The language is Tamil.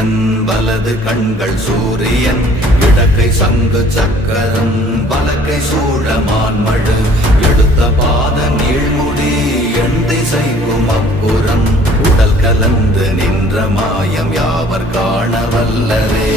ஈசன் வலது கண்கள் சூரியன் இடக்கை சங்கு சக்கரம் பலக்கை சூழமான் மழு எடுத்த பாத நீழ்முடி எண் திசைக்கும் அப்புறம் உடல் கலந்து நின்ற மாயம் யாவர் காண வல்லரே.